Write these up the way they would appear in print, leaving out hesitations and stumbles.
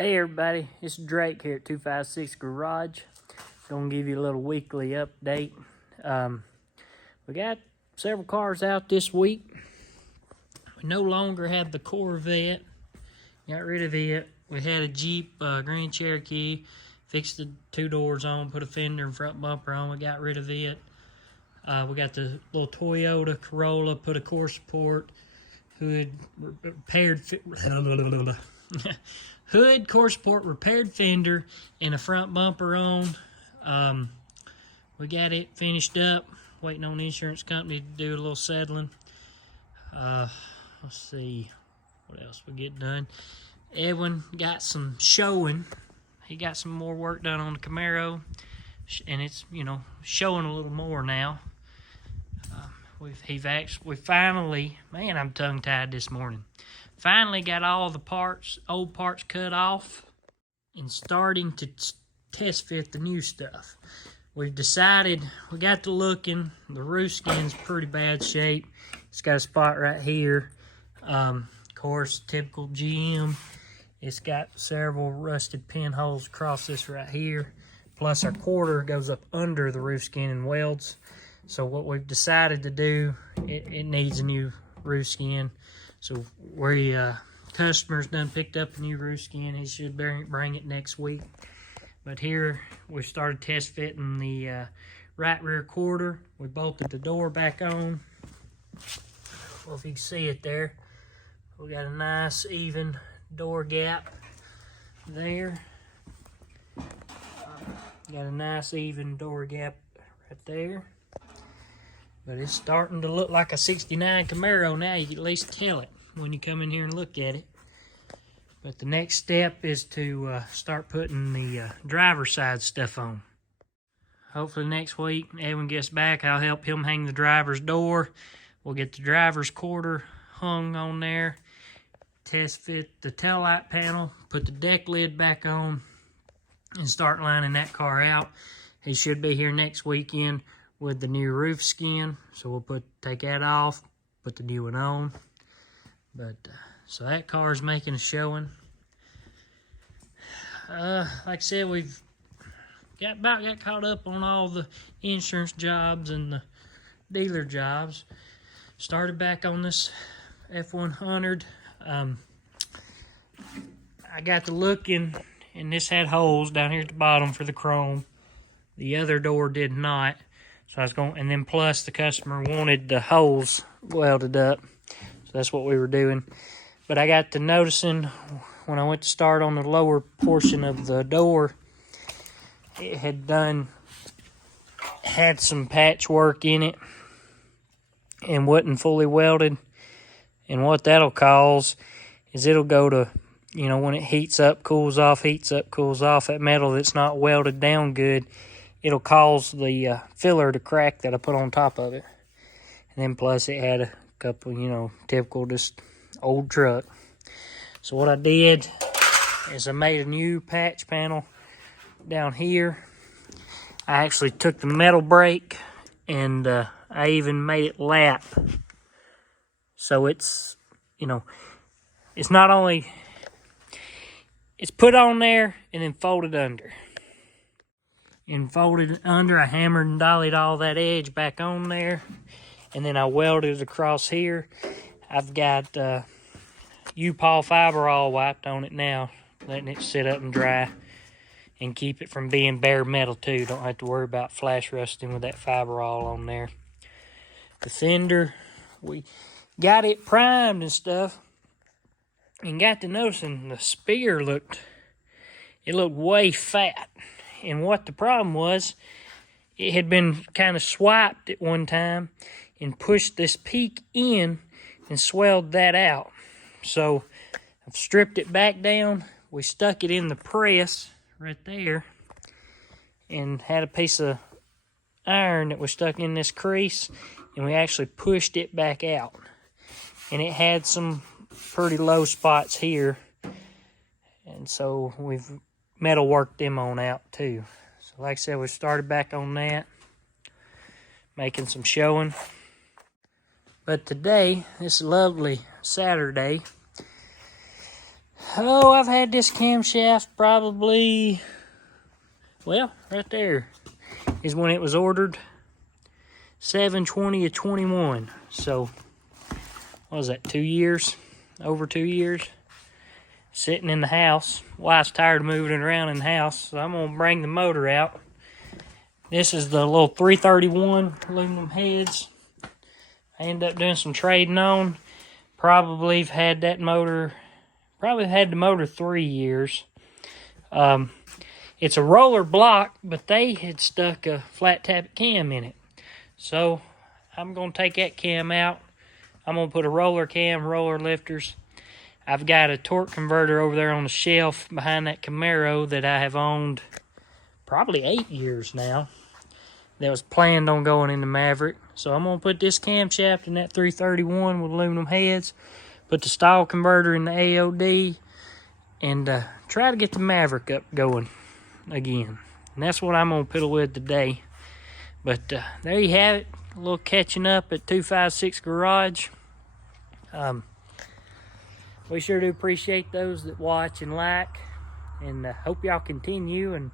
Hey everybody, it's Drake here at 256 Garage. Gonna give you a little weekly update. We got several cars out this week. We no longer have the Corvette. Got rid of it. We had a Jeep Grand Cherokee. Fixed the two doors on, put a fender and front bumper on. We got rid of it. We got the little Toyota Corolla, put a core support, hood, repaired hood, core support, repaired fender, and a front bumper on. We got it finished up. Waiting on the insurance company to do a little settling. Let's see what else we get done. Edwin got some showing. He got some more work done on the Camaro, and it's showing a little more now. We finally, man, I'm tongue tied this morning. Finally got all the old parts cut off and starting to test fit the new stuff. We've decided, we got to looking, the roof skin's pretty bad shape. It's got a spot right here. Of course, typical GM. It's got several rusted pinholes across this right here. Plus our quarter goes up under the roof skin and welds. So what we've decided to do, it needs a new roof skin. So we customer's done picked up a new roof skin. He should bring it next week. But here we started test fitting the right rear quarter. We bolted the door back on. Well, if you can see it there, we got a nice even door gap there. Got a nice even door gap right there. But it's starting to look like a 69 Camaro now. You can at least tell it when you come in here and look at it. But the next step is to start putting the driver's side stuff on. Hopefully next week, Edwin gets back, I'll help him hang the driver's door. We'll get the driver's quarter hung on there. Test fit the taillight panel, put the deck lid back on, and start lining that car out. He should be here next weekend with the new roof skin. So we'll take that off, put the new one on. But so that car is making a showing. Like I said, we've got caught up on all the insurance jobs and the dealer jobs. Started back on this F100. I got to looking, and this had holes down here at the bottom for the chrome. The other door did not. So I was going, and then plus the customer wanted the holes welded up. So that's what we were doing. But I got to noticing when I went to start on the lower portion of the door, it had some patchwork in it and wasn't fully welded. And what that'll cause is it'll go to, when it heats up, cools off, that metal that's not welded down good, it'll cause the filler to crack that I put on top of it. And then plus it had a couple, typical just old truck. So what I did is I made a new patch panel down here. I actually took the metal brake and I even made it lap. So it's, it's not only, it's put on there and then folded under. And folded under, I hammered and dollied all that edge back on there. And then I welded it across here. I've got U-POL fiber all wiped on it now, letting it sit up and dry and keep it from being bare metal too. Don't have to worry about flash rusting with that fiber all on there. The fender, we got it primed and stuff, and got to noticing the spear looked way fat. And what the problem was, it had been kind of swiped at one time and pushed this peak in and swelled that out. So I've stripped it back down. We stuck it in the press right there and had a piece of iron that was stuck in this crease, and we actually pushed it back out. And it had some pretty low spots here, and so we've metal worked them on out too. So like I said, we started back on that, making some showing. But today, this lovely Saturday, Oh, I've had this camshaft probably, well, right there is when it was ordered. 7/20 of 21. So, what was that, 2 years? Over 2 years? Sitting in the house. Wife's tired of moving it around in the house, so I'm going to bring the motor out. This is the little 331 aluminum heads. I ended up doing some trading on. Probably had the motor 3 years. It's a roller block, but they had stuck a flat tappet cam in it. So I'm going to take that cam out. I'm going to put a roller cam, roller lifters. I've got a torque converter over there on the shelf behind that Camaro that I have owned probably 8 years now. That was planned on going in the Maverick. So I'm going to put this camshaft in that 331 with aluminum heads. Put the stall converter in the AOD. And try to get the Maverick up going again. And that's what I'm going to piddle with today. But there you have it. A little catching up at 256 Garage. We sure do appreciate those that watch and like. And hope y'all continue. And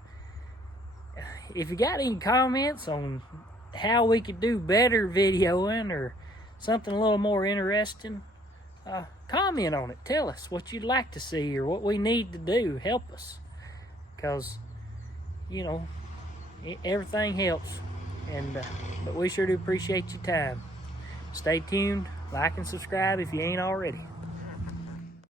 if you got any comments on how we could do better videoing or something a little more interesting, comment on it. Tell us what you'd like to see or what we need to do. Help us. Because, you know, everything helps. And but we sure do appreciate your time. Stay tuned. Like and subscribe if you ain't already.